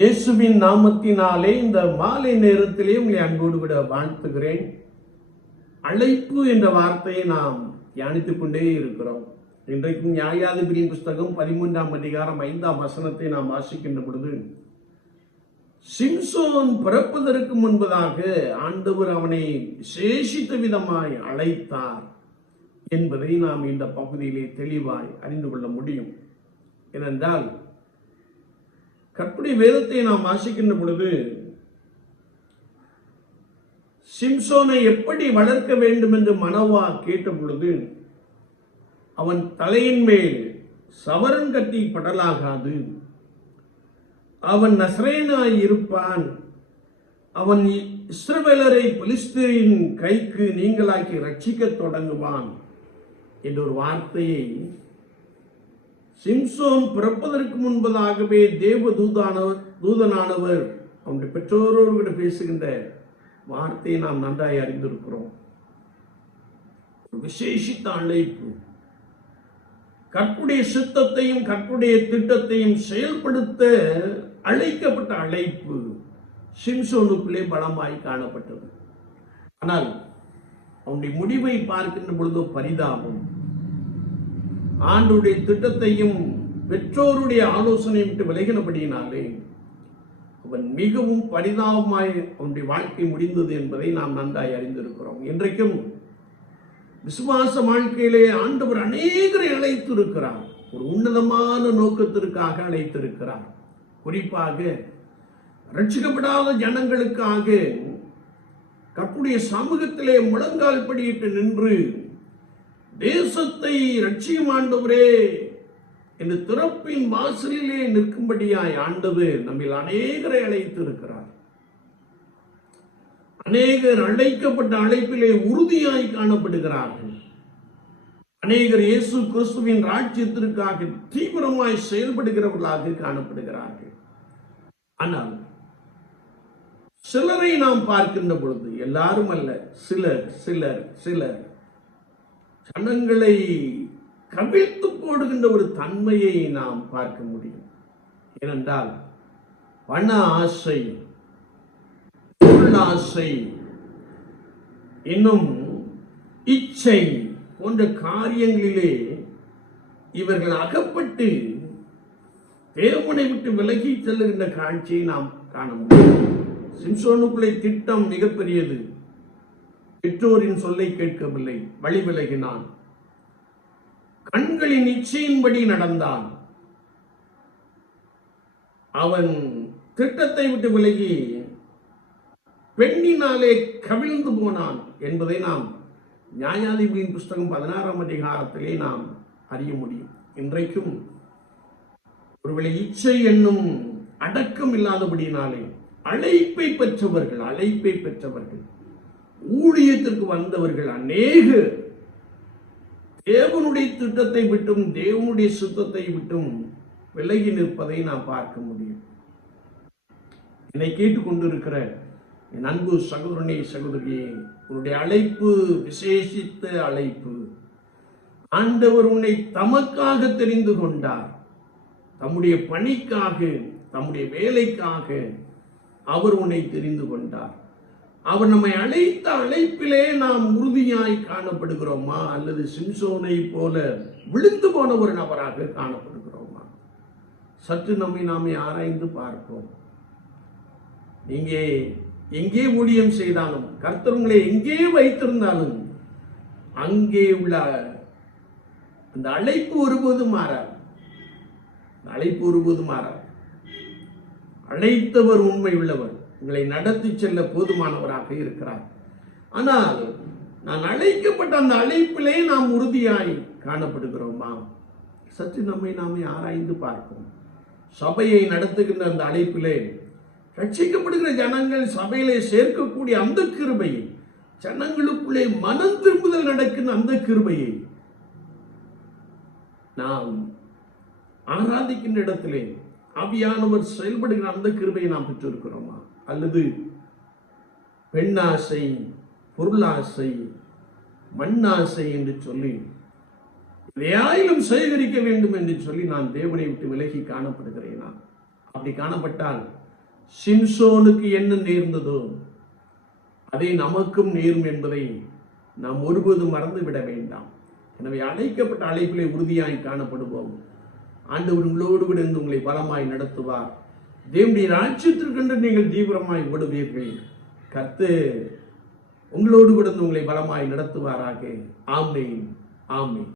இயேசுவின் நாமத்தினாலே இந்த மாலை நேரத்திலே உங்களை அன்போடு விட வாழ்த்துகிறேன். அழைப்பு என்ற வார்த்தையை நாம் தியானித்துக் கொண்டே இருக்கிறோம். இன்றைக்கும் நியாயாதிபதியின் புஸ்தகம் பதிமூன்றாம் அதிகாரம் ஐந்தாம் வசனத்தை நாம் வாசிக்கின்ற பொழுது சிம்சோன் பிறப்பதற்கு முன்பதாக ஆண்டவர் அவனை விசேஷித்த விதமாய் அழைத்தார் என்பதை நாம் இந்த பகுதியிலே தெளிவாய் அறிந்து கொள்ள முடியும். ஏனென்றால் கற்படி வேதத்தை நாம் வாசிக்கின்ற பொழுது சிம்சோனை எப்படி வளர்க்க வேண்டும் என்று மனவா கேட்ட பொழுது அவன் தலையின் மேல் சவரன் கட்டி படலாகாது. அவன் நசரேனாய் இருப்பான். அவன் இஸ்ரவேலரை பலிஸ்தரின் கைக்கு நீங்களாக்கி ரட்சிக்கத் தொடங்குவான். என்ற ஒரு வார்த்தையை சிம்சோன் பிறப்பதற்கு முன்பதாகவே தேவ தூதானவர் தூதனானவர் அவனுடைய பெற்றோரோடு கூட பேசுகின்ற வார்த்தையை நாம் நன்றாய் அறிந்திருக்கிறோம். விசேஷித்த அழைப்பு. கற்புடைய சித்தத்தையும் கற்புடைய திட்டத்தையும் செயல்படுத்த அழைக்கப்பட்ட அழைப்பு சிம்சோனுக்குள்ளே பலமாய் காணப்பட்டது. ஆனால் அவனுடைய முடிவை பார்க்கின்ற பொழுதோ பரிதாபம். ஆண்டுடைய திட்டத்தையும் பெற்றோருடைய ஆலோசனை விட்டு விலகினபடியினாலே அவன் மிகவும் பரிதாபமாய் அவனுடைய வாழ்க்கை முடிந்தது என்பதை நாம் நன்றாய் அறிந்திருக்கிறோம். இன்றைக்கும் விசுவாச வாழ்க்கையிலே ஆண்டவர் அநேகரை அழைத்திருக்கிறார். ஒரு உன்னதமான நோக்கத்திற்காக அழைத்திருக்கிறார். குறிப்பாக ரட்சிக்கப்படாத ஜனங்களுக்காக கற்புடைய சமூகத்திலே முழங்கால் படியிட்டு நின்று தேசத்தை ரட்சியம் ஆண்டவரே என்று திறப்பின் வாசலிலே நிற்கும்படியாய் ஆண்டது நம்மில் அநேகரை அழைத்து இருக்கிறார் அநேகர் அழைக்கப்பட்ட அழைப்பிலே உறுதியாய் காணப்படுகிறார்கள். அநேகர் இயேசு கிறிஸ்துவின் ராஜ்யத்திற்காக தீவிரமாய் செயல்படுகிறவர்களாக காணப்படுகிறார்கள். ஆனால் சிலரை நாம் பார்க்கின்ற பொழுது எல்லாரும் அல்ல சிலர் சிலர் சிலர் ஜனங்களை கவிழ்த்து போடுகின்ற ஒரு தன்மையை நாம் பார்க்க முடியும். ஏனென்றால் பண ஆசை ஆசை இன்னும் இச்சை போன்ற காரியங்களிலே இவர்கள் அகப்பட்டு தேவனை விட்டு விலகி செல்லுகின்ற காட்சியை நாம் காண முடியும். சிம்சோனுக்குள்ளே திட்டம் மிகப்பெரியது. பெற்றோரின் சொல்லை கேட்கவில்லை. வழி விலகினான். கண்களின் இச்சையின்படி நடந்தான். அவன் திட்டத்தை விட்டு விலகி பெண்ணினாலே கவிழ்ந்து போனான் என்பதை நாம் நியாயாதிபதியின் புஸ்தகம் பதினாறாம் அதிகாரத்திலே நாம் அறிய முடியும். இன்றைக்கும் ஒருவேளை இச்சை என்னும் அடக்கம் இல்லாதபடியினாலே அழைப்பை பெற்றவர்கள் அழைப்பை பெற்றவர்கள் ஊழியத்திற்கு வந்தவர்கள் அநேக. தேவனுடைய திட்டத்தை விட்டும் தேவனுடைய சுத்தத்தை விட்டும் விலகி நிற்பதை நாம் பார்க்க முடியும். என்னை கேட்டுக்கொண்டிருக்கிற என் அன்பு சகோதரனே சகோதரியே உன்னுடைய அழைப்பு விசேஷித்த அழைப்பு. ஆண்டவர் உன்னை தமக்காக தெரிந்து கொண்டார். தம்முடைய பணிக்காக தம்முடைய வேலைக்காக அவர் உன்னை தெரிந்து கொண்டார். அவர் நம்மை அழைத்த அழைப்பிலே நாம் உறுதியாய் காணப்படுகிறோமா? அல்லது சிம்சோனை போல விழுந்து போன ஒரு நபராக காணப்படுகிறோமா? சற்று நம்மை நாமே ஆராய்ந்து பார்ப்போம். இங்கே எங்கே ஊழியம் செய்தாலும் கர்த்தவங்களை எங்கே வைத்திருந்தாலும் அங்கே உள்ள அந்த அழைப்பு ஒருபோதும் மாறாது. அழைப்பு ஒருபோதும் மாறாது. அழைத்தவர் உண்மை உள்ளவர். உங்களை நடத்தி செல்ல போதுமானவராக இருக்கிறார். ஆனால் நான் அழைக்கப்பட்ட அந்த அழைப்பிலே நாம் உறுதியாய் காணப்படுகிறோமா? சற்று நம்மை நாமே ஆராய்ந்து பார்ப்போம். சபையை நடத்துகின்ற அந்த அழைப்பிலே ரட்சிக்கப்படுகிற ஜனங்கள் சபையிலே சேர்க்கக்கூடிய அந்த கிருபையை ஜனங்களுக்குள்ளே மனம் திரும்புதல் நடக்கின்ற அந்த கிருபையை நாம் ஆராதிக்கின்ற இடத்திலே ஆவியானவர் செயல்படுகிற அந்த கிருபையை நாம் பெற்றிருக்கிறோமா? அல்லது பெண்ணாசை பொருளாசை மண்ணாசை என்று சொல்லி எதையாயிலும் சேகரிக்க வேண்டும் என்று சொல்லி நான் தேவனை விட்டு விலகி காணப்படுகிறேனா? அப்படி காணப்பட்டால் சிம்சோனுக்கு என்ன நேர்ந்ததோ அதை நமக்கும் நேரும் என்பதை நாம் ஒருபோதும் மறந்து விட வேண்டாம். எனவே அழைக்கப்பட்ட அழைப்பிலே உறுதியாய் காணப்படுவோம். ஆண்டவர் உங்களோடு கூட இருந்து உங்களை பலமாய் நடத்துவார். தேவனுடைய ராஜ்யத்திற்கென்று நீங்கள் தீவிரமாய் ஓடுவீர்கள். கத்து உங்களோடு கூட இருந்து உங்களை பலமாய் நடத்துவாராக. ஆமேன். ஆமேன்.